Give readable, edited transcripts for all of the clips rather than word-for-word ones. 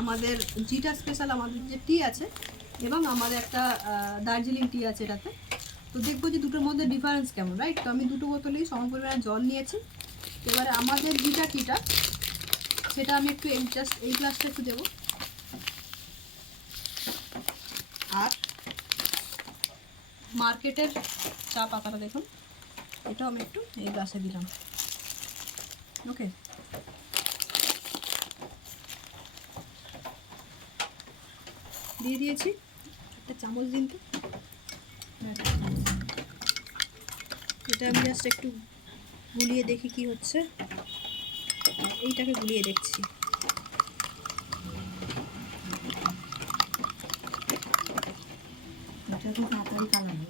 আমাদের জিটা স্পেশাল আমাদের যে টি আছে এবং আমাদের একটা দার্জিলিং টি আছে এটাতে। তো দেখবো যে দুটোর মধ্যে ডিফারেন্স কেমন, রাইট? তো আমি দুটো বোতলেই সম পরিমাণে জল নিয়েছি। এবারে আমাদের জিটা টিটা সেটা আমি একটু জাস্ট এই গ্লাসটা একটু দেবো, আর মার্কেটের চা পাতাটা দেখুন, এটাও আমি একটু এই গ্লাসে দিলাম। ওকে, দিয়ে দিয়েছি। একটা চামচ দিন তো, এটা আমি জাস্ট একটু গুলিয়ে দেখি কি হচ্ছে। এইটাকে গুলিয়ে দেখছি। এটা তো তাড়াতাড়ি কালার হবে।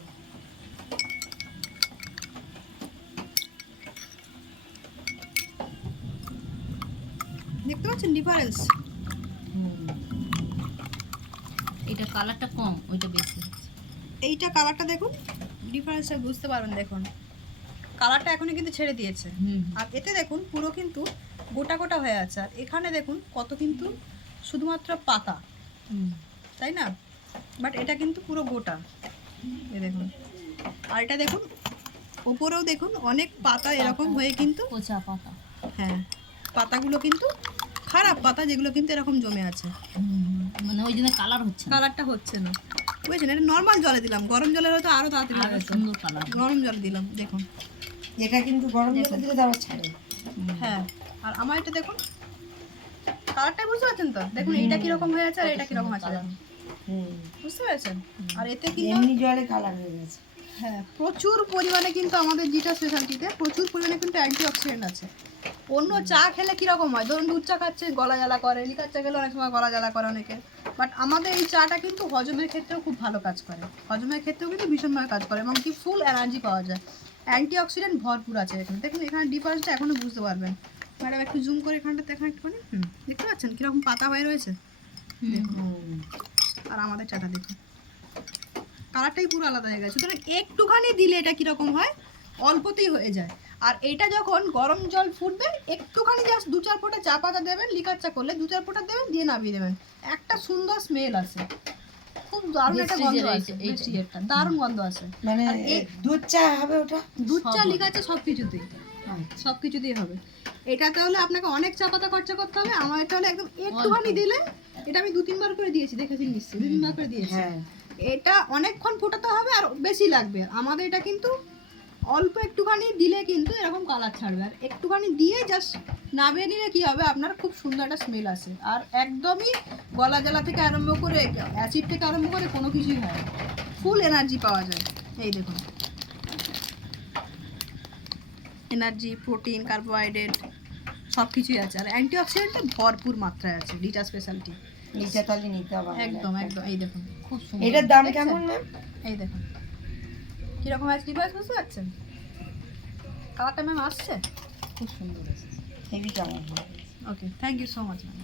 দেখতে পাচ্ছেন ডিফারেন্স? এটা কালারটা কম, ওইটা বেশি। এইটা কালারটা দেখুন, ডিফারেন্সটা বুঝতে পারবেন। দেখুন কালারটা এখনই কিন্তু ছেড়ে দিয়েছে, আর এতে দেখুন পুরো কিন্তু গোটা গোটা হয়ে আছে, আর এখানে দেখুন কত কিন্তু শুধুমাত্র পাতা, তাই না? বাট এটা কিন্তু পুরো গোটা, এই দেখুন। আর এটা দেখুন ওপরেও দেখুন অনেক পাতা এরকম হয়ে কিন্তু, পচা পাতা। হ্যাঁ, পাতাগুলো কিন্তু খারাপ পাতা, যেগুলো কিন্তু এরকম জমে আছে, মানে ওই জন্য কালার হচ্ছে না। কালারটা হচ্ছে না, বুঝেছেন? এটা নর্মাল জলে দিলাম, গরম জলে হয়তো আরও তাড়াতাড়ি আরো হতো। সুন্দর কালার। গরম জল দিলাম, দেখুন। এটা কিন্তু গরম জলে দিলে তারপর ছাড়ে। হ্যাঁ, আর আমার এটা দেখুন কালারটা বুঝতে পারছেন তো? দেখুন এটা কিরকম হয়ে আছে আর এটা কিরকম আছে, দেখুন। বুঝতে পেরেছেন? আর এতে কিন্তু এমনি জলে কালার হয়ে গেছে। হ্যাঁ, প্রচুর পরিমাণে কিন্তু আমাদের জিটা স্পেশালিটিতে প্রচুর পরিমাণে কিন্তু অ্যান্টিঅক্সিডেন্ট আছে। অন্য চা খেলে কীরকম হয়, ধরুন দুধ চা খাচ্ছে গলা জ্বালা করে, লিকার চা খেলে অনেক সময় গলা জ্বালা করে অনেকে, বাট আমাদের এই চাটা কিন্তু হজমের ক্ষেত্রেও খুব ভালো কাজ করে, হজমের ক্ষেত্রেও কিন্তু ভীষণভাবে কাজ করে, এবং কি ফুল এনার্জি পাওয়া যায়। অ্যান্টিঅক্সিডেন্ট ভরপুর আছে এখানে। দেখুন এখানে ডিফারেন্সটা এখনও বুঝতে পারবেন। ম্যাডাম একটু জুম করে এখানটাতে, এখানে একটুখানি দেখতে পাচ্ছেন কীরকম পাতা হয়ে রয়েছে? আর আমাদের চাটা দেখুন, কালারটাই পুরো আলাদা হয়ে গেছে। সুতরাং একটুখানি দিলে এটা কীরকম হয়, অল্পতেই হয়ে যায়। আর এটা যখন গরম জল ফুটবে, একটুখানি জাস্ট 2-4 ফোঁটা চা পাতা দেবেন, লিকার চা করলে 2-4 ফোঁটা দেবেন, দিয়ে নামিয়ে দেবেন। একটা সুন্দর স্মেল আসে, খুব দারুণ একটা গন্ধ আসে, একটা দারুণ গন্ধ আসে। মানে দুধ চা হবে ওটা? দুধ চা, লিকার চা সব কিছুতেই, সব কিছুতেই হবে। এটাতে হলে আপনাকে অনেক চা পাতা খরচা করতে হবে, আমার এটা হলে একদম একটুখানি দিলে, এটা আমি 2-3 বার করে দিয়েছি, দেখেছি নিশ্চয়ই 2-3 বার করে দিয়েছি। হ্যাঁ, এটা অনেকক্ষণ ফোটাতে হবে আর বেশি লাগবে। আমাদের এটা কিন্তু অল্প একটুখানি দিলে কিন্তু এরকম কালার ছাড়বে, আর একটুখানি দিয়ে জাস্ট নামিয়ে নিলে কী হবে, আপনার খুব সুন্দর একটা স্মেল আসে। আর একদমই গলা জ্বালা থেকে আরম্ভ করে অ্যাসিড থেকে আরম্ভ করে কোনো কিছুই হয় না, ফুল এনার্জি পাওয়া যায়। এই দেখুন, এনার্জি, প্রোটিন, কার্বোহাইড্রেট সব কিছুই আছে, আর অ্যান্টিঅক্সিডেন্টে ভরপুর মাত্রায় আছে ডিটা স্পেশালিটি। নিচে তালি নিতে হবে। একদম একদম, এই দেখুন খুব সুন্দর। এটার দাম দেখছেন? কেমন ম্যাম? এই দেখুন কীরকম আছে ডিভাইস, বুঝতে পারছেন? কালারটা ম্যাম আসছে, খুব সুন্দর এসেছে। হেভি কেমন? Okay, thank you so much ma'am.